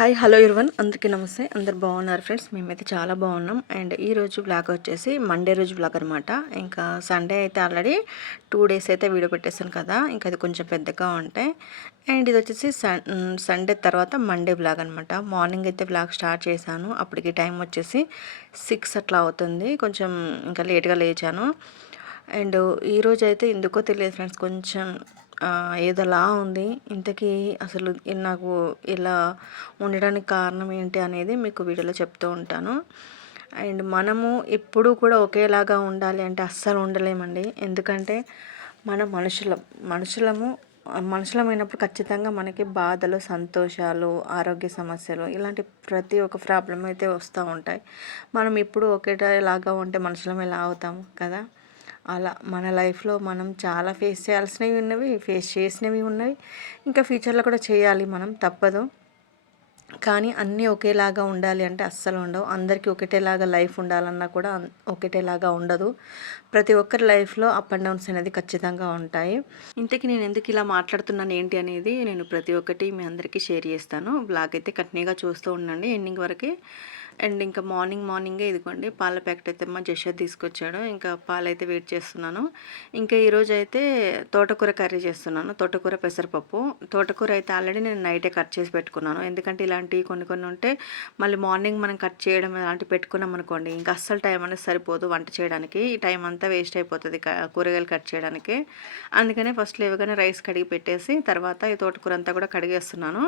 Hi hello ఇర్వన్ అందరికీ నమస్తే. అందరు బాగున్నారు ఫ్రెండ్స్? మేమైతే చాలా బాగున్నాం. అండ్ ఈ రోజు బ్లాగ్ వచ్చేసి మండే రోజు బ్లాగ్ అనమాట ఇంకా సండే అయితే ఆల్రెడీ టూ డేస్ అయితే వీడియో పెట్టేసాను కదా. ఇంకా అది కొంచెం పెద్దగా ఉంటాయి అండ్ ఇది వచ్చేసి సన్ సండే తర్వాత మండే బ్లాగ్ అనమాట మార్నింగ్ అయితే బ్లాగ్ స్టార్ట్ చేశాను. అప్పటికి టైం వచ్చేసి సిక్స్ అట్లా అవుతుంది. కొంచెం ఇంకా లేట్గా లేచాను. అండ్ ఈరోజు అయితే ఎందుకో తెలియదు ఫ్రెండ్స్. కొంచెం ఏదోలా ఉంది ఇంతకీ అసలు నాకు ఇలా ఉండడానికి కారణం ఏంటి అనేది మీకు వీడియోలో చెప్తూ ఉంటాను. అండ్ మనము ఎప్పుడూ కూడా ఒకేలాగా ఉండాలి అంటే అస్సలు ఉండలేమండి. ఎందుకంటే మన మనుషులం మనుషులము మనుషులమైనప్పుడు ఖచ్చితంగా మనకి బాధలు సంతోషాలు ఆరోగ్య సమస్యలు ఇలాంటి ప్రతి ఒక్క ప్రాబ్లం అయితే వస్తూ ఉంటాయి. మనం ఇప్పుడు ఒకేటలాగా ఉంటే మనుషులం ఎలా అవుతాము కదా? అలా మన లైఫ్లో మనం చాలా ఫేస్ చేయాల్సినవి ఉన్నవి ఫేస్ చేసినవి ఉన్నవి. ఇంకా ఫ్యూచర్లో కూడా చేయాలి మనం తప్పదు. కానీ అన్నీ ఒకేలాగా ఉండాలి అంటే అస్సలు ఉండవు. అందరికీ ఒకటేలాగా లైఫ్ ఉండాలన్నా కూడా ఒకటేలాగా ఉండదు. ప్రతి ఒక్కరి లైఫ్లో అప్ అండ్ డౌన్స్ అనేది ఖచ్చితంగా ఉంటాయి. ఇంతకీ నేను ఎందుకు ఇలా మాట్లాడుతున్నాను ఏంటి అనేది నేను ప్రతి ఒక్కటి మీ అందరికీ షేర్ చేస్తాను. బ్లాగ్ అయితే కంటిన్యూగా చూస్తూ ఉండండి. ఎండింగ్ వరకు అండ్ ఇంకా మార్నింగ్ మార్నింగే ఇదిగోండి పాల ప్యాకెట్ అయితే మా జషద్ తీసుకొచ్చాడు. ఇంకా పాలైతే వెయిట్ చేస్తున్నాను. ఇంకా ఈరోజు అయితే తోటకూర కర్రీ చేస్తున్నాను. తోటకూర పెసరపప్పు. తోటకూర అయితే ఆల్రెడీ నేను నైటే కట్ చేసి పెట్టుకున్నాను. ఎందుకంటే ఇలాంటివి కొన్ని కొన్ని ఉంటే మళ్ళీ మార్నింగ్ మనం కట్ చేయడం అలాంటివి పెట్టుకున్నాం అనుకోండి ఇంకా అస్సలు టైం అనేది సరిపోదు వంట చేయడానికి. ఈ టైం అంతా వేస్ట్ అయిపోతుంది కూరగాయలు కట్ చేయడానికి. అందుకనే ఫస్ట్ లేవగానే రైస్ కడిగి పెట్టేసి తర్వాత ఈ తోటకూర అంతా కూడా కడిగేస్తున్నాను.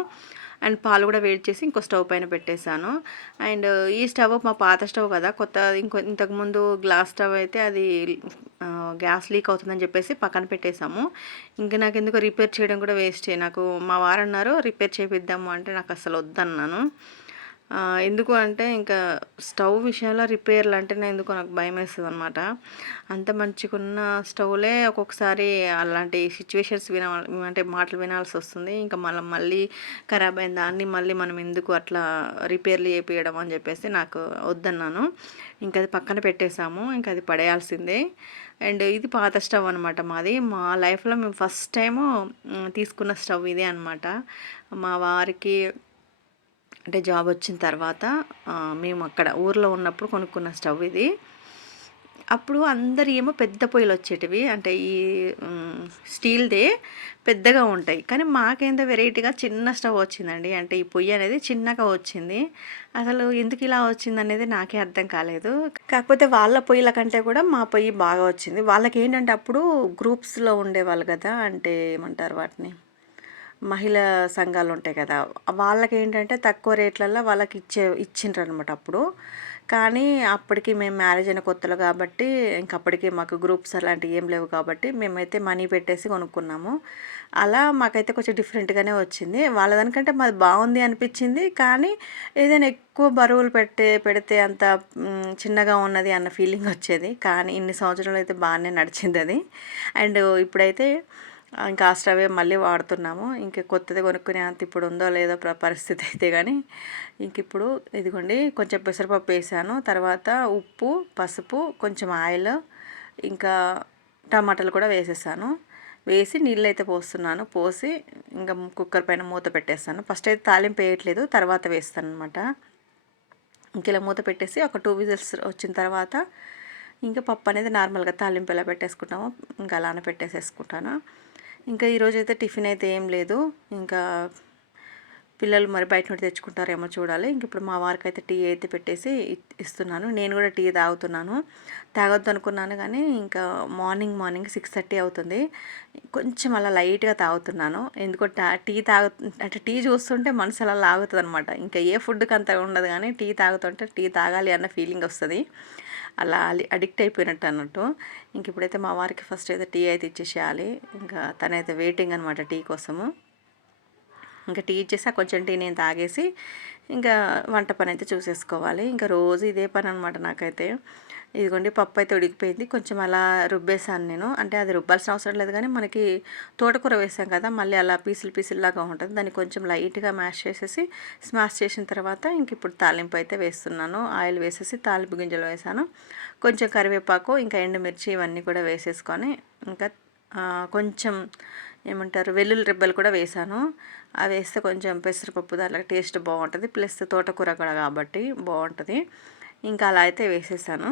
అండ్ పాలు కూడా వేడి చేసి ఇంకో స్టవ్ పైన పెట్టేశాను. అండ్ ఈ స్టవ్ మా పాత స్టవ్ కదా కొత్త ఇంకో ఇంతకుముందు గ్లాస్ స్టవ్ అయితే అది గ్యాస్ లీక్ అవుతుందని చెప్పేసి పక్కన పెట్టేశాము. ఇంకా నాకు ఎందుకు రిపేర్ చేయడం కూడా వేస్టే. నాకు మా వారు అన్నారు రిపేర్ చేపిద్దాము అంటే నాకు అసలు వద్దన్నాను. ఎందుకు అంటే ఇంకా స్టవ్ విషయంలో రిపేర్లు అంటేనే ఎందుకు నాకు భయం వేస్తుంది అనమాట అంత మంచిగున్న స్టవ్లే ఒక్కొక్కసారి అలాంటి సిచ్యువేషన్స్ విన అంటే మాటలు వినాల్సి వస్తుంది ఇంకా మళ్ళీ మళ్ళీ ఖరాబ్ అయిన దాన్ని మళ్ళీ మనం ఎందుకు అట్లా రిపేర్లు చేపించడం అని చెప్పేసి నాకు వద్దన్నాను. ఇంకా అది పక్కన పెట్టేశాము. ఇంకా అది పడేయాల్సిందే. అండ్ ఇది పాత స్టవ్ అనమాట మాది. మా లైఫ్లో మేము ఫస్ట్ టైము తీసుకున్న స్టవ్ ఇదే అనమాట మా వారికి అంటే జాబ్ వచ్చిన తర్వాత మేము అక్కడ ఊర్లో ఉన్నప్పుడు కొనుక్కున్న స్టవ్ ఇది. అప్పుడు అందరు ఏమో పెద్ద పొయ్యిలు వచ్చేటివి. అంటే ఈ స్టీల్దే పెద్దగా ఉంటాయి. కానీ మాకేందో వెరైటీగా చిన్న స్టవ్ వచ్చిందండి. అంటే ఈ పొయ్యి అనేది చిన్నగా వచ్చింది. అసలు ఎందుకు ఇలా వచ్చింది అనేది నాకే అర్థం కాలేదు. కాకపోతే వాళ్ళ పొయ్యిల కంటే కూడా మా పొయ్యి బాగా వచ్చింది. వాళ్ళకి ఏంటంటే అప్పుడు గ్రూప్స్లో ఉండేవాళ్ళు కదా అంటే ఏమంటారు వాటిని? మహిళా సంఘాలు ఉంటాయి కదా వాళ్ళకి ఏంటంటే తక్కువ రేట్లలో వాళ్ళకి ఇచ్చే ఇచ్చిండ్రు అనమాట అప్పుడు. కానీ అప్పటికి మేము మ్యారేజ్ అయిన కొత్తలు కాబట్టి ఇంక అప్పటికి మాకు గ్రూప్స్ అలాంటివి ఏం లేవు కాబట్టి మేమైతే మనీ పెట్టేసి కొనుక్కున్నాము. అలా మాకైతే కొంచెం డిఫరెంట్గానే వచ్చింది. వాళ్ళ దానికంటే మాది బాగుంది అనిపించింది. కానీ ఏదైనా ఎక్కువ బరువులు పెట్టే పెడితే అంత చిన్నగా ఉన్నది అన్న ఫీలింగ్ వచ్చేది. కానీ ఇన్ని సంవత్సరాలు అయితే బాగానే నడిచింది అది. అండ్ ఇప్పుడైతే ఇంకా ఆ స్టవే మళ్ళీ వాడుతున్నాము. ఇంక కొత్తది కొనుక్కునే అంత ఇప్పుడు ఉందో లేదో పరిస్థితి అయితే కానీ ఇంక ఇప్పుడు ఇదిగోండి కొంచెం పెసరపప్పు వేసాను. తర్వాత ఉప్పు పసుపు కొంచెం ఆయిల్ ఇంకా టమాటాలు కూడా వేసేసాను. వేసి నీళ్ళు అయితే పోస్తున్నాను. పోసి ఇంకా కుక్కర్ పైన మూత పెట్టేస్తాను. ఫస్ట్ అయితే తాలింపు వేయట్లేదు తర్వాత వేస్తాను అనమాట ఇంక ఇలా మూత పెట్టేసి ఒక టూ విజిల్స్ వచ్చిన తర్వాత ఇంకా పప్పు అనేది నార్మల్గా తాలింపు ఎలా పెట్టేసుకుంటామో ఇంకా అలానే పెట్టేసేసుకుంటాను. ఇంకా ఈరోజు అయితే టిఫిన్ అయితే ఏం లేదు. ఇంకా పిల్లలు మరి బయట నుండి తెచ్చుకుంటారేమో చూడాలి. ఇంక ఇప్పుడు మా వారికి అయితే టీ అయితే పెట్టేసి ఇస్తున్నాను. నేను కూడా టీ తాగుతున్నాను. తాగొద్దు అనుకున్నాను కానీ ఇంకా మార్నింగ్ మార్నింగ్ సిక్స్ థర్టీ అవుతుంది. కొంచెం అలా లైట్గా తాగుతున్నాను. ఎందుకో టీ తాగు అంటే టీ చూస్తుంటే మనసు అలా లాగుతుంది అనమాట ఇంకా ఏ ఫుడ్కి అంత ఉండదు కానీ టీ తాగుతుంటే టీ తాగాలి అన్న ఫీలింగ్ వస్తుంది. అలా అడిక్ట్ అయిపోయినట్టు అన్నట్టు. ఇంక ఇప్పుడైతే మా వారికి ఫస్ట్ అయితే టీ అయితే ఇచ్చేసేయాలి. ఇంకా తనైతే వెయిటింగ్ అనమాట టీ కోసము. ఇంకా టీ ఇచ్చేసి ఆ కొంచెం టీ నేను తాగేసి ఇంకా వంట పని అయితే చూసేసుకోవాలి. ఇంకా రోజు ఇదే పని అనమాట నాకైతే. ఇదిగోండి పప్పు అయితే ఉడికిపోయింది. కొంచెం అలా రుబ్బేసాను నేను. అంటే అది రుబ్బాల్సిన అవసరం లేదు కానీ మనకి తోటకూర వేసాం కదా మళ్ళీ అలా పీసులు పీసుల్లాగా ఉంటుంది. దాన్ని కొంచెం లైట్గా మ్యాష్ చేసేసి స్మాష్ చేసిన తర్వాత ఇంక ఇప్పుడు తాలింపు అయితే వేస్తున్నాను. ఆయిల్ వేసేసి తాలింపు గింజలు వేసాను. కొంచెం కరివేపాకు ఇంకా ఎండుమిర్చి ఇవన్నీ కూడా వేసేసుకొని ఇంకా కొంచెం ఏమంటారు వెల్లుల్లి రిబ్బలు కూడా వేసాను. అవి వేస్తే కొంచెం పెసరపప్పు దాంట్లో టేస్ట్ బాగుంటుంది. ప్లస్ తోటకూర కూడా కాబట్టి బాగుంటుంది. ఇంకా అలా అయితే వేసేసాను.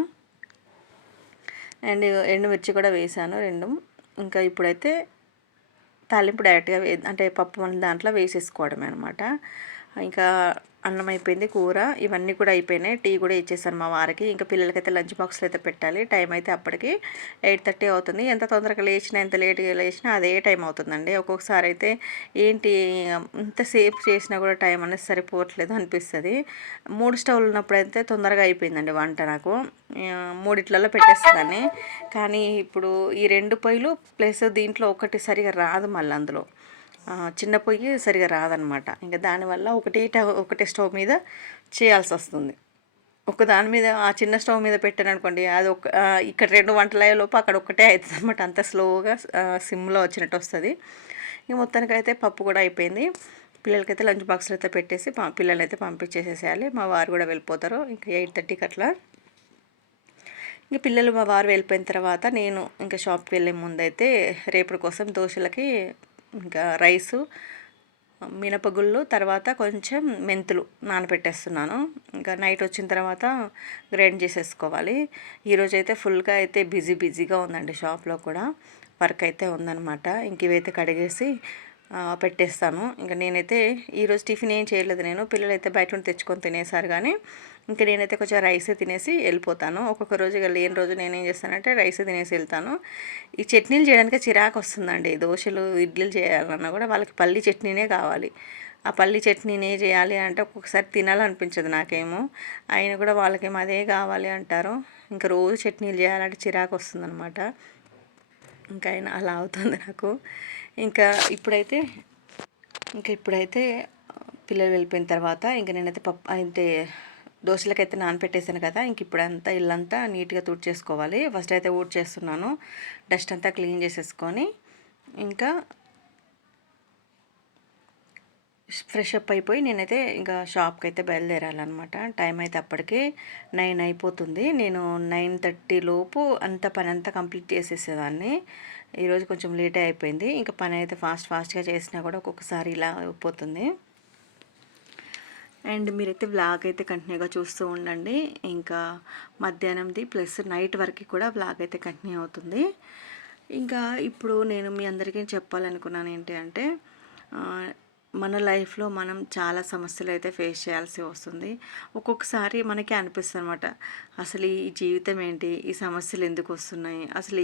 అండ్ ఎండుమిర్చి కూడా వేసాను రెండు. ఇంకా ఇప్పుడైతే తాలింపు డైరెక్ట్గా వే అంటే పప్పు మన దాంట్లో వేసేసుకోవడమే అనమాట ఇంకా అన్నం అయిపోయింది కూర. ఇవన్నీ కూడా అయిపోయినాయి. టీ కూడా ఇచ్చేసాను మా వారికి. ఇంకా పిల్లలకైతే లంచ్ బాక్స్లు అయితే పెట్టాలి. టైం అయితే అప్పటికి ఎయిట్ థర్టీ అవుతుంది. ఎంత తొందరగా లేచినా ఎంత లేట్గా లేచినా అదే టైం అవుతుందండి. ఒక్కొక్కసారి అయితే ఏంటి ఇంతసేపు చేసినా కూడా టైం అనేది సరిపోవట్లేదు అనిపిస్తుంది. మూడు స్టవ్లు ఉన్నప్పుడు అయితే తొందరగా అయిపోయిందండి వంట నాకు. మూడిట్లలో పెట్టేస్తుందని కానీ ఇప్పుడు ఈ రెండు పొయ్యిలు ప్లస్ దీంట్లో ఒకటి సరిగా రాదు మళ్ళీ అందులో. చిన్న పొయ్యి సరిగా రాదనమాట. ఇంకా దానివల్ల ఒకటి ఒకటే స్టవ్ మీద చేయాల్సి వస్తుంది. ఒక దాని మీద ఆ చిన్న స్టవ్ మీద పెట్టాను అనుకోండి అది ఒక ఇక్కడ రెండు వంటలు అయ్యేలోపు అక్కడ ఒకటే అవుతుంది అనమాట అంత స్లోగా సిమ్లో వచ్చినట్టు వస్తుంది. ఇంక మొత్తానికి అయితే పప్పు కూడా అయిపోయింది. పిల్లలకైతే లంచ్ బాక్స్లు అయితే పెట్టేసి పిల్లల్ని అయితే పంపించేసేసేయాలి. మా వారు కూడా వెళ్ళిపోతారు. ఇంకా ఎయిట్ థర్టీకి అట్లా. ఇంకా పిల్లలు మా వారు వెళ్ళిపోయిన తర్వాత నేను ఇంకా షాప్కి వెళ్ళే ముందైతే రేపటి కోసం దోశలకి ఇంకా రైసు మినపగుళ్ళు తర్వాత కొంచెం మెంతులు నానబెట్టేస్తున్నాను ఇంకా నైట్ వచ్చిన తర్వాత గ్రైండ్ చేసేసుకోవాలి. ఈరోజు అయితే ఫుల్గా అయితే బిజీ బిజీగా ఉందండి షాప్లో కూడా. వర్క్ అయితే ఉందన్నమాట. ఇంక ఇవైతే కడిగేసి పెట్టేస్తాను. ఇంకా నేనైతే ఈరోజు టిఫిన్ ఏం చేయలేదు నేను. పిల్లలు అయితే బయట నుండి తెచ్చుకొని తినేసారు కానీ ఇంకా నేనైతే కొంచెం రైస్ తినేసి వెళ్ళిపోతాను. ఒక్కొక్క రోజు లేని రోజు నేను ఏం చేస్తానంటే రైస్ తినేసి వెళ్తాను. ఈ చట్నీలు చేయడానికి చిరాకు వస్తుందండి. దోశలు ఇడ్లీలు చేయాలన్నా కూడా వాళ్ళకి పల్లి చట్నీనే కావాలి. ఆ పల్లి చట్నీనే చేయాలి అంటే ఒక్కొక్కసారి తినాలనిపించదు నాకేమో. అయినా కూడా వాళ్ళకేమో అదే కావాలి అంటారు. ఇంకా రోజు చట్నీలు చేయాలంటే చిరాకు వస్తుందన్నమాట. ఇంకా అయినా అలా అవుతుంది నాకు. ఇంకా ఇప్పుడైతే ఇంకా ఇప్పుడైతే పిల్లలు వెళ్ళిపోయిన తర్వాత ఇంకా నేనైతే పప్పు అయితే దోశలకైతే నానపెట్టేసాను కదా ఇంక ఇప్పుడంతా ఇల్లంతా నీట్గా తుడిచేసుకోవాలి. ఫస్ట్ అయితే ఊడ్ చేస్తున్నాను డస్ట్ అంతా క్లీన్ చేసేసుకొని ఇంకా ఫ్రెష్ అప్ అయిపోయి నేనైతే ఇంకా షాప్కి అయితే బయలుదేరాలన్నమాట. టైం అయితే అప్పటికి నైన్ అయిపోతుంది. నేను నైన్ థర్టీ లోపు అంత పని అంతా కంప్లీట్ చేసేసేదాన్ని. ఈరోజు కొంచెం లేటే అయిపోయింది. ఇంకా పని అయితే ఫాస్ట్ ఫాస్ట్గా చేసినా కూడా ఒక్కొక్కసారి ఇలా అయిపోతుంది. అండ్ మీరైతే వ్లాగ్ అయితే కంటిన్యూగా చూస్తూ ఉండండి. ఇంకా మధ్యాహ్నంది ప్లస్ నైట్ వరకు కూడా వ్లాగ్ అయితే కంటిన్యూ అవుతుంది. ఇంకా ఇప్పుడు నేను మీ అందరికీ చెప్పాలనుకున్నాను ఏంటి అంటే మన లైఫ్లో మనం చాలా సమస్యలు అయితే ఫేస్ చేయాల్సి వస్తుంది. ఒక్కొక్కసారి మనకి అనిపిస్తుంది అనమాట అసలు ఈ జీవితం ఏంటి? ఈ సమస్యలు ఎందుకు వస్తున్నాయి? అసలు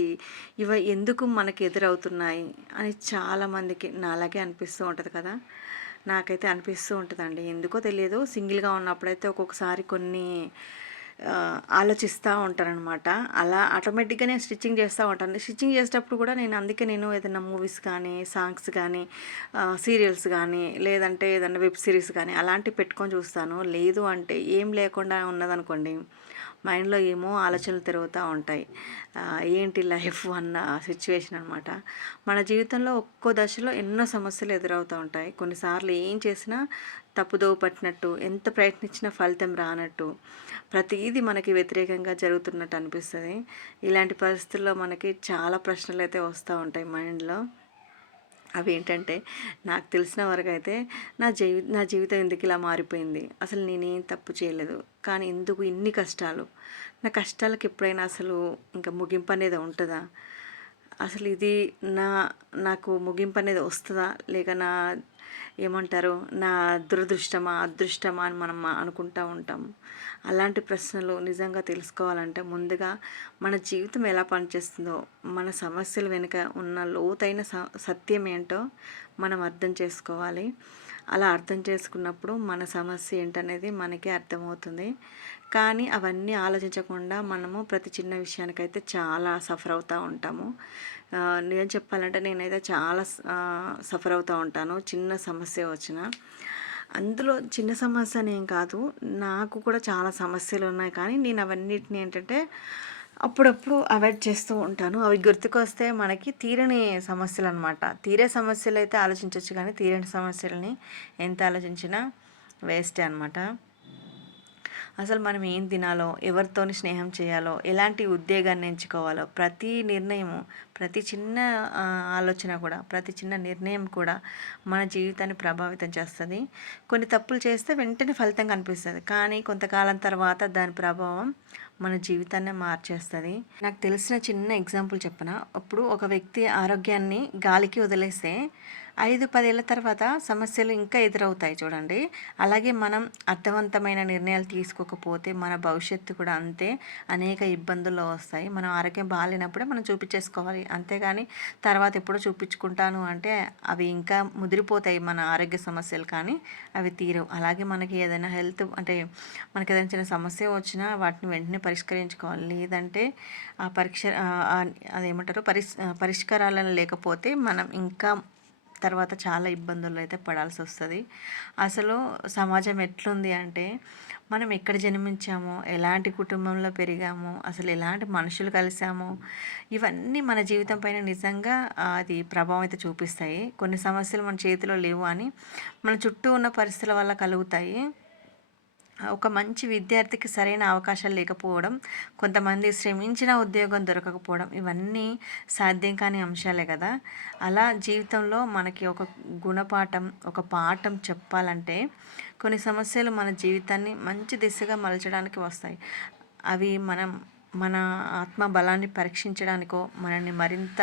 ఇవ ఎందుకు మనకి ఎదురవుతున్నాయి? అని చాలామందికి నాలాగే అనిపిస్తూ ఉంటుంది కదా. నాకైతే అనిపిస్తూ ఉంటుందండి. ఎందుకో తెలియదు. సింగిల్గా ఉన్నప్పుడైతే ఒక్కొక్కసారి కొన్ని ఆలోచిస్తూ ఉంటారనమాట. అలా ఆటోమేటిక్గా నేను స్టిచ్చింగ్ చేస్తూ ఉంటాను. స్టిచ్చింగ్ చేసేటప్పుడు కూడా నేను అందుకే నేను ఏదైనా మూవీస్ కానీ సాంగ్స్ కానీ సీరియల్స్ కానీ లేదంటే ఏదైనా వెబ్ సిరీస్ కానీ అలాంటివి పెట్టుకొని చూస్తాను. లేదు అంటే ఏం లేకుండా ఉన్నదనుకోండి మైండ్లో ఏమో ఆలోచనలు తిరుగుతూ ఉంటాయి. ఏంటి లైఫ్ అన్న సిచ్యువేషన్ అనమాట మన జీవితంలో ఒక్కో దశలో ఎన్నో సమస్యలు ఎదురవుతూ ఉంటాయి. కొన్నిసార్లు ఏం చేసినా తప్పుదోవ పట్టినట్టు ఎంత ప్రయత్నించినా ఫలితం రానట్టు ప్రతిదీ మనకి వ్యతిరేకంగా జరుగుతున్నట్టు అనిపిస్తుంది. ఇలాంటి పరిస్థితుల్లో మనకి చాలా ప్రశ్నలు అయితే వస్తూ ఉంటాయి మైండ్లో. అవి ఏంటంటే నాకు తెలిసిన వరకు అయితే నా జీవి నా జీవితం ఎందుకు ఇలా మారిపోయింది? అసలు నేనేం తప్పు చేయలేదు. కానీ ఎందుకు ఇన్ని కష్టాలు? నా కష్టాలకు ఎప్పుడైనా అసలు ఇంకా ముగింపు అనేది ఉంటుందా? అసలు ఇది నా నాకు ముగింపు అనేది వస్తుందా? లేక నా ఏమంటారు? నా దురదృష్టమా అదృష్టమా అని మనం అనుకుంటూ ఉంటాం. అలాంటి ప్రశ్నలు నిజంగా తెలుసుకోవాలంటే ముందుగా మన జీవితం ఎలా పనిచేస్తుందో మన సమస్యల వెనుక ఉన్న లోతైన సత్యం ఏంటో మనం అర్థం చేసుకోవాలి. అలా అర్థం చేసుకున్నప్పుడు మన సమస్య ఏంటనేది మనకే అర్థమవుతుంది. కానీ అవన్నీ ఆలోచించకుండా మనము ప్రతి చిన్న విషయానికైతే చాలా సఫర్ అవుతూ ఉంటాము. నిజం చెప్పాలంటే నేనైతే చాలా సఫర్ అవుతూ ఉంటాను. చిన్న సమస్య వచ్చిన. అందులో చిన్న సమస్య అనేం కాదు. నాకు కూడా చాలా సమస్యలు ఉన్నాయి కానీ నేను అవన్నిటిని ఏంటంటే అప్పుడప్పుడు అవాయిడ్ చేస్తూ ఉంటాను. అవి గుర్తుకొస్తే మనకి తీరని సమస్యలు అనమాట తీరే సమస్యలు అయితే ఆలోచించవచ్చు కానీ తీరని సమస్యలని ఎంత ఆలోచించినా వేస్టే అనమాట. అసలు మనం ఏం తినాలో ఎవరితోని స్నేహం చేయాలో ఎలాంటి ఉద్యోగాన్ని ఎంచుకోవాలో ప్రతి నిర్ణయము ప్రతి చిన్న ఆలోచన కూడా ప్రతి చిన్న నిర్ణయం కూడా మన జీవితాన్ని ప్రభావితం చేస్తుంది. కొన్ని తప్పులు చేస్తే వెంటనే ఫలితం కనిపిస్తుంది కానీ కొంతకాలం తర్వాత దాని ప్రభావం మన జీవితాన్ని మార్చేస్తుంది. నాకు తెలిసిన చిన్న ఎగ్జాంపుల్ చెప్పన? అప్పుడు ఒక వ్యక్తి ఆరోగ్యాన్ని గాలికి వదిలేస్తే ఐదు పదేళ్ళ తర్వాత సమస్యలు ఇంకా ఎదురవుతాయి చూడండి. అలాగే మనం అర్థవంతమైన నిర్ణయాలు తీసుకోకపోతే మన భవిష్యత్తు కూడా అంతే అనేక ఇబ్బందుల్లో వస్తాయి. మనం ఆరోగ్యం బాగాలేనప్పుడే మనం చూపించేసుకోవాలి. అంతేగాని తర్వాత ఎప్పుడో చూపించుకుంటాను అంటే అవి ఇంకా ముదిరిపోతాయి మన ఆరోగ్య సమస్యలు కానీ అవి తీరవు. అలాగే మనకి ఏదైనా హెల్త్ అంటే మనకి ఏదైనా చిన్న సమస్య వచ్చినా వాటిని వెంటనే పరిష్కరించుకోవాలి. లేదంటే ఆ పరీక్ష అదేమంటారు? పరిష్ పరిష్కారాలను లేకపోతే మనం ఇంకా తర్వాత చాలా ఇబ్బందులు అయితే పడాల్సి వస్తుంది అసలు సమాజం ఎట్లుంది అంటే మనం ఎక్కడ జన్మించామో ఎలాంటి కుటుంబంలో పెరిగామో అసలు ఎలాంటి మనుషులు కలిసామో ఇవన్నీ మన జీవితం పైన నిజంగా అది ప్రభావం అయితే చూపిస్తాయి. కొన్ని సమస్యలు మన చేతిలో లేవు అని మన చుట్టూ ఉన్న పరిస్థితుల వల్ల కలుగుతాయి. ఒక మంచి విద్యార్థికి సరైన అవకాశాలు లేకపోవడం కొంతమంది శ్రమించిన ఉద్యోగం దొరకకపోవడం ఇవన్నీ సాధ్యం కాని అంశాలే కదా. అలా జీవితంలో మనకి ఒక గుణపాఠం ఒక పాఠం చెప్పాలంటే కొన్ని సమస్యలు మన జీవితాన్ని మంచి దిశగా మలచడానికి వస్తాయి. అవి మనం మన ఆత్మ బలాన్ని పరీక్షించడానికో మనల్ని మరింత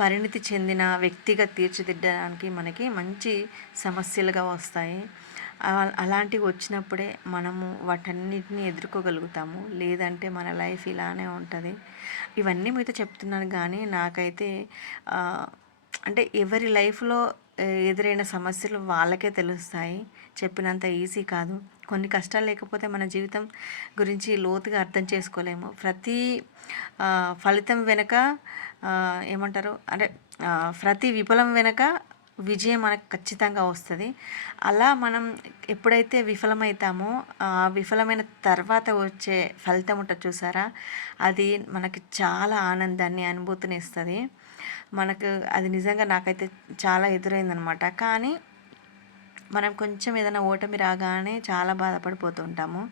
పరిణితి చెందిన వ్యక్తిగా తీర్చిదిద్దడానికి మనకి మంచి సమస్యలుగా వస్తాయి. అలాంటివి వచ్చినప్పుడే మనము వాటన్నిటిని ఎదుర్కోగలుగుతాము. లేదంటే మన లైఫ్ ఇలానే ఉంటుంది. ఇవన్నీ మీతో చెప్తున్నాను కానీ నాకైతే అంటే ఎవరి లైఫ్లో ఎదురైన సమస్యలు వాళ్ళకే తెలుస్తాయి. చెప్పినంత ఈజీ కాదు. కొన్ని కష్టాలు లేకపోతే మన జీవితం గురించి లోతుగా అర్థం చేసుకోలేము. ప్రతి ఫలితం వెనక ఏమంటారు? అంటే ప్రతి విఫలం వెనక విజయం మనకు ఖచ్చితంగా వస్తుంది. అలా మనం ఎప్పుడైతే విఫలమవుతామో ఆ విఫలమైన తర్వాత వచ్చే ఫలితం ఉంటుంది చూసారా? అది మనకి చాలా ఆనందాన్ని అనుభూతిని ఇస్తుంది. మనకు అది నిజంగా నాకైతే చాలా ఎదురైందనమాట. కానీ మనం కొంచెం ఏదైనా ఓటమి రాగానే చాలా బాధపడిపోతుంటాము.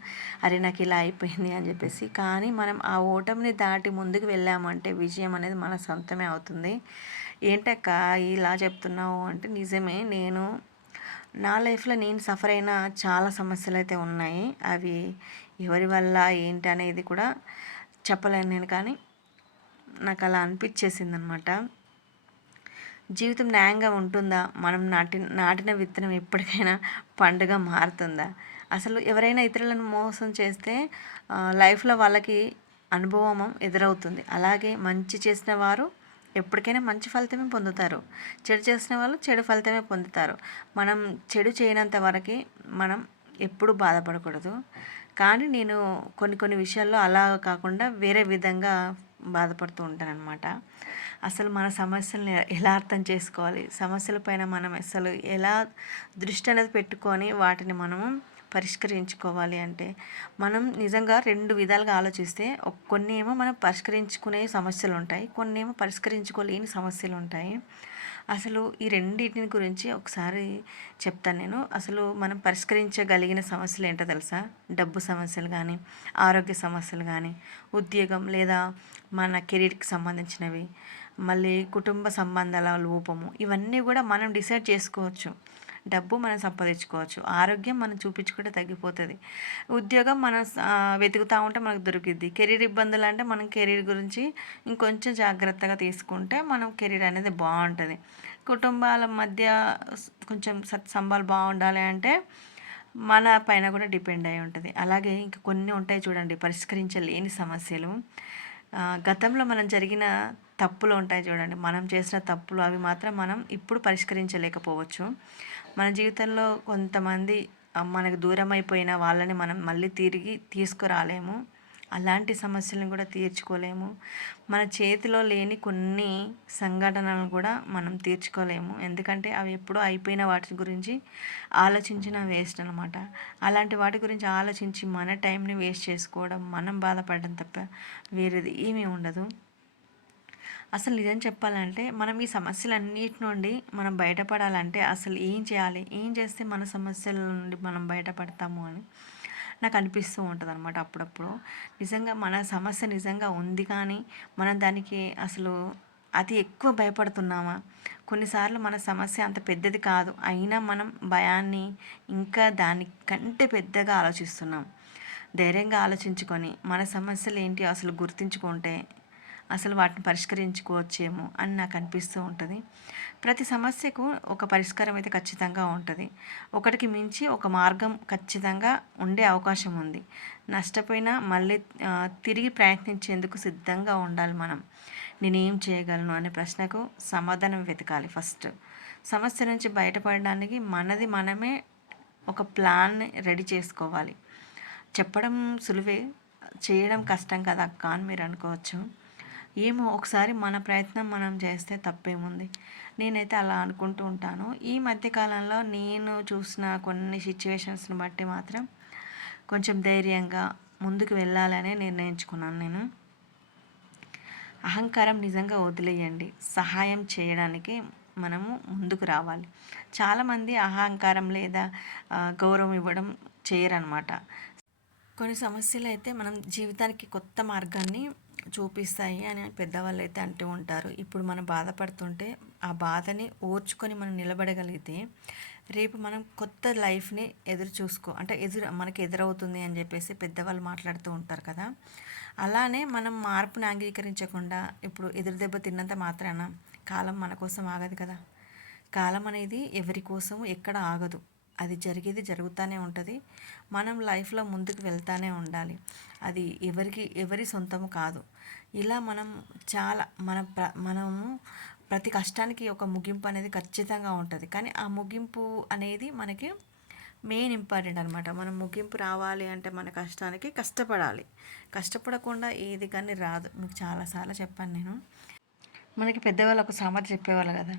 అరే నాకు ఇలా అయిపోయింది అని చెప్పేసి. కానీ మనం ఆ ఓటమిని దాటి ముందుకు వెళ్ళామంటే విజయం అనేది మన సొంతమే అవుతుంది. ఏంటక్క ఇలా చెప్తున్నావు? అంటే నిజమే నేను నా లైఫ్లో నేను సఫర్ అయిన చాలా సమస్యలు అయితే ఉన్నాయి. అవి ఎవరి వల్ల ఏంటి అనేది కూడా చెప్పలేను నేను కానీ నాకు అలా అనిపించేసింది అనమాట జీవితం న్యాయంగా ఉంటుందా? మనం నాటి నాటిన విత్తనం ఎప్పటికైనా పండుగ మారుతుందా? అసలు ఎవరైనా ఇతరులను మోసం చేస్తే లైఫ్లో వాళ్ళకి అనుభవం ఎదురవుతుంది. అలాగే మంచి చేసిన వారు ఎప్పటికైనా మంచి ఫలితమే పొందుతారు. చెడు చేసిన వాళ్ళు చెడు ఫలితమే పొందుతారు. మనం చెడు చేయనంత వరకు మనం ఎప్పుడు బాధపడకూడదు. కానీ నేను కొన్ని కొన్ని విషయాల్లో అలా కాకుండా వేరే విధంగా బాధపడుతూ ఉంటానన్నమాట. అసలు మన సమస్యలను ఎలా అర్థం చేసుకోవాలి? సమస్యలపైన మనం అసలు ఎలా దృష్టి అనేది పెట్టుకొని వాటిని మనము పరిష్కరించుకోవాలి అంటే మనం నిజంగా రెండు విధాలుగా ఆలోచిస్తే కొన్ని ఏమో మనం పరిష్కరించుకునే సమస్యలు ఉంటాయి కొన్ని ఏమో పరిష్కరించుకోలేని సమస్యలు ఉంటాయి అసలు ఈ రెండింటిని గురించి ఒకసారి చెప్తాను నేను. అసలు మనం పరిష్కరించగలిగిన సమస్యలు ఏంటో తెలుసా? డబ్బు సమస్యలు కానీ ఆరోగ్య సమస్యలు కానీ ఉద్యోగం లేదా మన కెరీర్కి సంబంధించినవి మళ్ళీ కుటుంబ సంబంధాల లోపము ఇవన్నీ కూడా మనం డిసైడ్ చేసుకోవచ్చు. డబ్బు మనం సంపాదించుకోవచ్చు. ఆరోగ్యం మనం చూపించుకుంటే తగ్గిపోతుంది. ఉద్యోగం మనం వెతుకుతూ ఉంటే మనకు దొరికిద్ది. కెరీర్ ఇబ్బందులు అంటే మనం కెరీర్ గురించి ఇంకొంచెం జాగ్రత్తగా తీసుకుంటే మనం కెరీర్ అనేది బాగుంటుంది. కుటుంబాల మధ్య కొంచెం సత్సంబాలు బాగుండాలి అంటే మన పైన కూడా డిపెండ్ అయి ఉంటుంది. అలాగే ఇంకా కొన్ని ఉంటాయి చూడండి పరిష్కరించలేని సమస్యలు. గతంలో మనం జరిగిన తప్పులు ఉంటాయి చూడండి. మనం చేసిన తప్పులు అవి మాత్రం మనం ఇప్పుడు పరిష్కరించలేకపోవచ్చు. మన జీవితంలో కొంతమంది మనకు దూరం అయిపోయిన వాళ్ళని మనం మళ్ళీ తిరిగి తీసుకురాలేము. అలాంటి సమస్యలను కూడా తీర్చుకోలేము. మన చేతిలో లేని కొన్ని సంఘటనలను కూడా మనం తీర్చుకోలేము. ఎందుకంటే అవి ఎప్పుడో అయిపోయిన వాటి గురించి ఆలోచించిన వేస్ట్ అనమాట అలాంటి వాటి గురించి ఆలోచించి మన టైంని వేస్ట్ చేసుకోవడం మనం బాధపడడం తప్ప వేరేది ఏమీ ఉండదు. అసలు నిజం చెప్పాలంటే మనం ఈ సమస్యలన్నిటి నుండి మనం బయటపడాలంటే అసలు ఏం చేయాలి? ఏం చేస్తే మన సమస్యల నుండి మనం బయటపడతాము అని నాకు అనిపిస్తూ ఉంటుంది అనమాట అప్పుడప్పుడు. నిజంగా మన సమస్య నిజంగా ఉంది కానీ మనం దానికి అసలు అతి ఎక్కువ భయపడుతున్నామా? కొన్నిసార్లు మన సమస్య అంత పెద్దది కాదు. అయినా మనం భయాన్ని ఇంకా దానికంటే పెద్దగా ఆలోచిస్తున్నాం. ధైర్యంగా ఆలోచించుకొని మన సమస్యలు ఏంటి అసలు గుర్తించుకుంటే అసలు వాటిని పరిష్కరించుకోవచ్చేమో అని నాకు అనిపిస్తూ ఉంటుంది. ప్రతి సమస్యకు ఒక పరిష్కారం అయితే ఖచ్చితంగా ఉంటుంది. ఒకటికి మించి ఒక మార్గం ఖచ్చితంగా ఉండే అవకాశం ఉంది. నష్టపోయినా మళ్ళీ తిరిగి ప్రయత్నించేందుకు సిద్ధంగా ఉండాలి మనం. నేనేం చేయగలను అనే ప్రశ్నకు సమాధానం వెతకాలి ఫస్ట్. సమస్య నుంచి బయటపడడానికి మనది మనమే ఒక ప్లాన్ రెడీ చేసుకోవాలి. చెప్పడం సులువే చేయడం కష్టం కదా అక్క అని మీరు అనుకోవచ్చు. ఏమో ఒకసారి మన ప్రయత్నం మనం చేస్తే తప్పేముంది. నేనైతే అలా అనుకుంటూ ఉంటాను. ఈ మధ్యకాలంలో నేను చూసిన కొన్ని సిచ్యువేషన్స్ని బట్టి మాత్రం కొంచెం ధైర్యంగా ముందుకు వెళ్ళాలనే నిర్ణయించుకున్నాను నేను. అహంకారం నిజంగా వదిలేయండి. సహాయం చేయడానికి మనము ముందుకు రావాలి. చాలామంది అహంకారం లేదా గౌరవం ఇవ్వడం చేయరనమాట కొన్ని సమస్యలు అయితే మనం జీవితానికి కొత్త మార్గాన్ని చూపిస్తాయి అని పెద్దవాళ్ళు అయితే అంటూ ఉంటారు. ఇప్పుడు మనం బాధపడుతుంటే ఆ బాధని ఓర్చుకొని మనం నిలబడగలిగితే రేపు మనం కొత్త లైఫ్ని ఎదురు చూసుకో అంటే ఎదురు మనకి ఎదురవుతుంది అని చెప్పేసి పెద్దవాళ్ళు మాట్లాడుతూ ఉంటారు కదా. అలానే మనం మార్పుని అంగీకరించకుండా ఇప్పుడు ఎదురు దెబ్బ తిన్నంత మాత్రాన కాలం మన కోసం ఆగదు కదా. కాలం అనేది ఎవరి కోసం ఎక్కడ ఆగదు. అది జరిగేది జరుగుతూనే ఉంటుంది. మనం లైఫ్లో ముందుకు వెళ్తూనే ఉండాలి. అది ఎవరికి ఎవరి సొంతము కాదు. ఇలా మనం చాలా మన ప్ర మనము ప్రతి కష్టానికి ఒక ముగింపు అనేది ఖచ్చితంగా ఉంటుంది. కానీ ఆ ముగింపు అనేది మనకి మెయిన్ ఇంపార్టెంట్ అనమాట మనం ముగింపు రావాలి అంటే మన కష్టానికి కష్టపడాలి. కష్టపడకుండా ఏది కానీ రాదు. మీకు చాలాసార్లు చెప్పాను నేను. మనకి పెద్దవాళ్ళు ఒక సామెత చెప్పేవాళ్ళు కదా.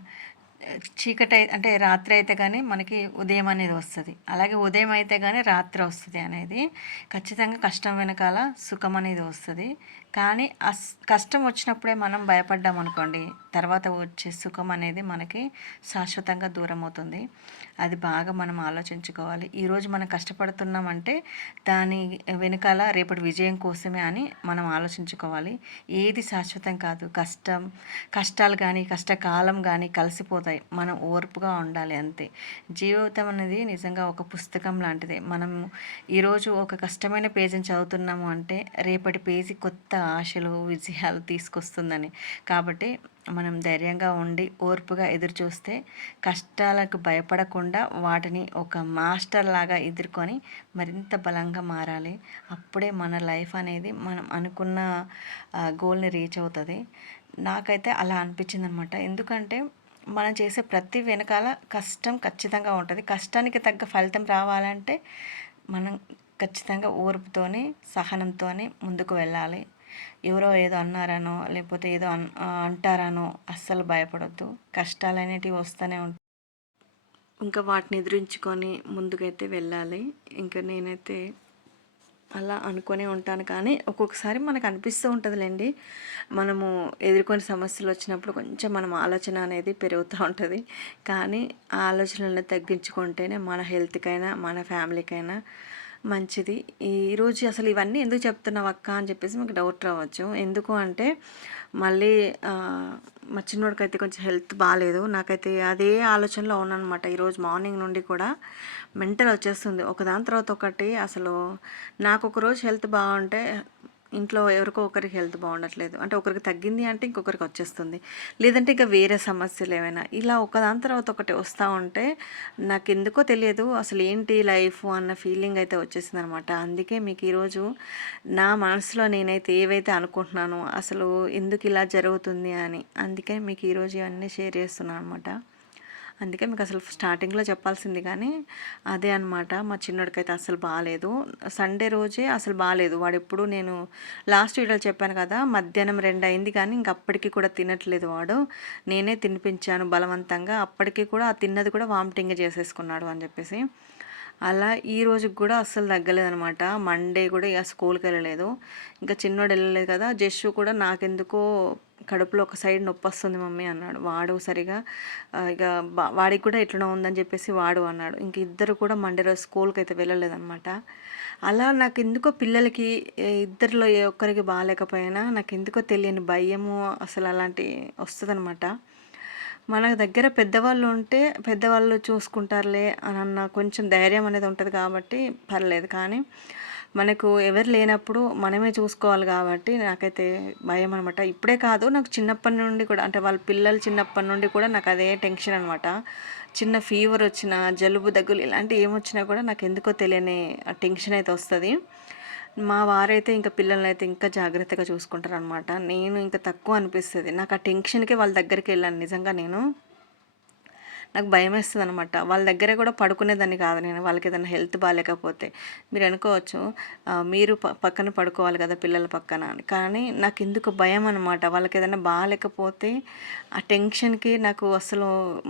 చీకటి అంటే రాత్రి అయితే కానీ మనకి ఉదయం అనేది వస్తుంది. అలాగే ఉదయం అయితే కానీ రాత్రి వస్తుంది అనేది ఖచ్చితంగా కష్టం వెనకాల సుఖం అనేది వస్తుంది. కానీ అస్ కష్టం వచ్చినప్పుడే మనం భయపడ్డాం అనుకోండి తర్వాత వచ్చే సుఖం అనేది మనకి శాశ్వతంగా దూరం అవుతుంది అది బాగా మనం ఆలోచించుకోవాలి. ఈరోజు మనం కష్టపడుతున్నామంటే దాని వెనకాల రేపటి విజయం కోసమే అని మనం ఆలోచించుకోవాలి. ఏది శాశ్వతం కాదు. కష్టం కష్టాలు కానీ కష్టకాలం కానీ కలిసిపోతాయి. మనం ఓర్పుగా ఉండాలి అంతే. జీవితం అనేది నిజంగా ఒక పుస్తకం లాంటిదే. మనం ఈరోజు ఒక కష్టమైన పేజీని చదువుతున్నాము అంటే రేపటి పేజీ కొత్త ఆశలు విజయాలు తీసుకొస్తుందని. కాబట్టి మనం ధైర్యంగా ఉండి ఓర్పుగా ఎదురు చూస్తే కష్టాలకు భయపడకుండా వాటిని ఒక మాస్టర్ లాగా ఎదుర్కొని మరింత బలంగా మారాలి. అప్పుడే మన లైఫ్ అనేది మనం అనుకున్న గోల్ని రీచ్ అవుతుంది. నాకైతే అలా అనిపించింది అనమాట ఎందుకంటే మనం చేసే ప్రతి వెనకాల కష్టం ఖచ్చితంగా ఉంటుంది. కష్టానికి తగ్గ ఫలితం రావాలంటే మనం ఖచ్చితంగా ఓర్పుతోనే సహనంతోనే ముందుకు వెళ్ళాలి. ఎవరో ఏదో అన్నారనో లేకపోతే ఏదో అన్ అంటారనో అస్సలు భయపడొద్దు. కష్టాలు అనేటివి వస్తూనే ఉంటాయి ఇంకా వాటిని ఎదురించుకొని ముందుకైతే వెళ్ళాలి. ఇంకా నేనైతే అలా అనుకునే ఉంటాను. కానీ ఒక్కొక్కసారి మనకు అనిపిస్తూ ఉంటుందిలేండి. మనము ఎదుర్కొని సమస్యలు వచ్చినప్పుడు కొంచెం మనం ఆలోచన అనేది పెరుగుతూ ఉంటుంది. కానీ ఆ ఆలోచనలను తగ్గించుకుంటేనే మన హెల్త్కైనా మన ఫ్యామిలీకైనా మంచిది. ఈరోజు అసలు ఇవన్నీ ఎందుకు చెప్తున్నావు అక్క అని చెప్పేసి మీకు డౌట్ రావచ్చు. ఎందుకు అంటే మళ్ళీ మా చిన్నోడికి అయితే కొంచెం హెల్త్ బాగాలేదు నాకైతే అదే ఆలోచనలో ఉన్నానమాట ఈరోజు మార్నింగ్ నుండి కూడా మెంటల్ వచ్చేస్తుంది. ఒకదాని తర్వాత ఒకటి అసలు నాకు ఒక రోజు హెల్త్ బాగుంటే ఇంట్లో ఎవరికో ఒకరికి హెల్త్ బాగుండట్లేదు. అంటే ఒకరికి తగ్గింది అంటే ఇంకొకరికి వచ్చేస్తుంది. లేదంటే ఇంకా వేరే సమస్యలు ఏమైనా. ఇలా ఒకదాని తర్వాత ఒకటి వస్తూ ఉంటే నాకు ఎందుకో తెలియదు. అసలు ఏంటి లైఫ్ అన్న ఫీలింగ్ అయితే వచ్చేసింది అనమాట అందుకే మీకు ఈరోజు నా మనసులో నేనైతే ఏవైతే అనుకుంటున్నానో అసలు ఎందుకు ఇలా జరుగుతుంది అని అందుకే మీకు ఈరోజు ఇవన్నీ షేర్ చేస్తున్నాను అనమాట అందుకే మీకు అసలు స్టార్టింగ్లో చెప్పాల్సింది కానీ అదే అనమాట మా చిన్నోడికైతే అసలు బాగాలేదు సండే రోజే అసలు బాగాలేదు వాడు ఎప్పుడు నేను లాస్ట్ వీడియోలో చెప్పాను కదా మధ్యాహ్నం రెండు అయింది కానీ ఇంక అప్పటికి కూడా తినట్లేదు వాడు. నేనే తినిపించాను బలవంతంగా. అప్పటికి కూడా ఆ తిన్నది కూడా వామిటింగ్ చేసేసుకున్నాడు అని చెప్పేసి. అలా ఈ రోజుకి కూడా అస్సలు తగ్గలేదనమాట మండే కూడా ఇక స్కూల్కి వెళ్ళలేదు. ఇంకా చిన్నోడు వెళ్ళలేదు కదా జస్సు కూడా నాకెందుకో కడుపులో ఒక సైడ్ నొప్పి వస్తుంది మమ్మీ అన్నాడు. వాడు సరిగా ఇక బా- వాడికి కూడా ఎట్లనో ఉందని చెప్పేసి వాడు అన్నాడు. ఇంక ఇద్దరు కూడా మండే రోజు స్కూల్కి అయితే వెళ్ళలేదన్నమాట. అలా నాకు ఎందుకో పిల్లలకి ఇద్దరిలో ఏ ఒక్కరికి బాగాలేకపోయినా నాకు ఎందుకో తెలియని భయము అసలు అలాంటి వస్తుందన్నమాట. మన దగ్గర పెద్దవాళ్ళు ఉంటే పెద్దవాళ్ళు చూసుకుంటారులే అని అన్న కొంచెం ధైర్యం అనేది ఉంటుంది కాబట్టి పర్లేదు. కానీ మనకు ఎవరు లేనప్పుడు మనమే చూసుకోవాలి కాబట్టి నాకైతే భయం అనమాట ఇప్పుడే కాదు నాకు చిన్నప్పటి నుండి కూడా అంటే వాళ్ళ పిల్లలు చిన్నప్పటి నుండి కూడా నాకు అదే టెన్షన్ అనమాట చిన్న ఫీవర్ వచ్చినా జలుబు దగ్గులు ఇలాంటివి ఏమొచ్చినా కూడా నాకు ఎందుకో తెలియని టెన్షన్ అయితే వస్తుంది. మా వారైతే ఇంకా పిల్లల్ని అయితే ఇంకా జాగ్రత్తగా చూసుకుంటారు అనమాట నేను ఇంకా తక్కువ అనిపిస్తుంది. నాకు ఆ టెన్షన్కే వాళ్ళ దగ్గరికి వెళ్ళాను. నిజంగా నేను నాకు భయం వేస్తుంది అనమాట వాళ్ళ దగ్గర కూడా పడుకునేదాన్ని కాదు నేను. వాళ్ళకి ఏదైనా హెల్త్ బాగాలేకపోతే. మీరు అనుకోవచ్చు మీరు పక్కన పడుకోవాలి కదా పిల్లల పక్కన అని. కానీ నాకు ఎందుకు భయం అనమాట వాళ్ళకి ఏదైనా బాగాలేకపోతే ఆ టెన్షన్కి నాకు అసలు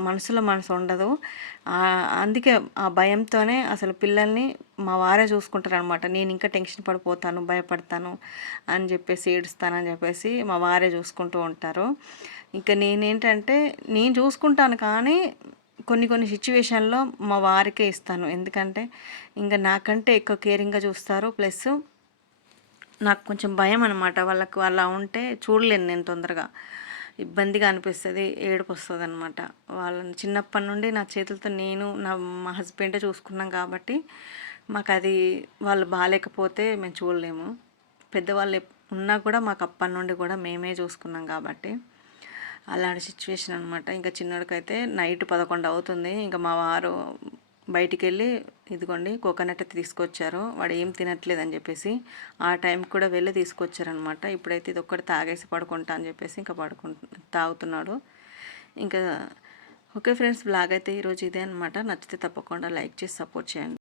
మనసులో మనసు ఉండదు. అందుకే ఆ భయంతోనే అసలు పిల్లల్ని మా వారే చూసుకుంటారనమాట. నేను ఇంకా టెన్షన్ పడిపోతాను భయపడతాను అని చెప్పేసి ఏడుస్తానని చెప్పేసి మా వారే చూసుకుంటూ ఉంటారు. ఇంకా నేనేంటంటే నేను చూసుకుంటాను కానీ కొన్ని కొన్ని సిచ్యువేషన్లో మా వారికే ఇస్తాను. ఎందుకంటే ఇంకా నాకంటే ఎక్కువ కేరింగ్గా చూస్తారు. ప్లస్ నాకు కొంచెం భయం అనమాట వాళ్ళకు అలా ఉంటే చూడలేను నేను తొందరగా. ఇబ్బందిగా అనిపిస్తుంది ఏడుపు వస్తుంది అనమాట వాళ్ళని చిన్నప్పటి నుండి నా చేతులతో నేను నా మా హస్బెండే చూసుకున్నాం కాబట్టి మాకు అది వాళ్ళు బాగాలేకపోతే మేము చూడలేము. పెద్దవాళ్ళు ఉన్నా కూడా మాకు అప్పటి నుండి కూడా మేమే చూసుకున్నాం కాబట్టి అలాంటి సిచ్యువేషన్ అనమాట ఇంకా చిన్నోడికైతే నైట్ పదకొండు అవుతుంది. ఇంకా మా వారు బయటికి వెళ్ళి ఇదిగోండి కోకోనట్ అయితే తీసుకొచ్చారు. వాడు ఏం తినట్లేదు అని చెప్పేసి ఆ టైం కూడా వెళ్ళి తీసుకొచ్చారనమాట ఇప్పుడైతే ఇది ఒక్కటి తాగేసి పడుకుంటా అని చెప్పేసి ఇంకా పడుకుంటు తాగుతున్నాడు. ఇంకా ఓకే ఫ్రెండ్స్ బ్లాగ్ అయితే ఈరోజు ఇదే అనమాట నచ్చితే తప్పకుండా లైక్ చేసి సపోర్ట్ చేయండి.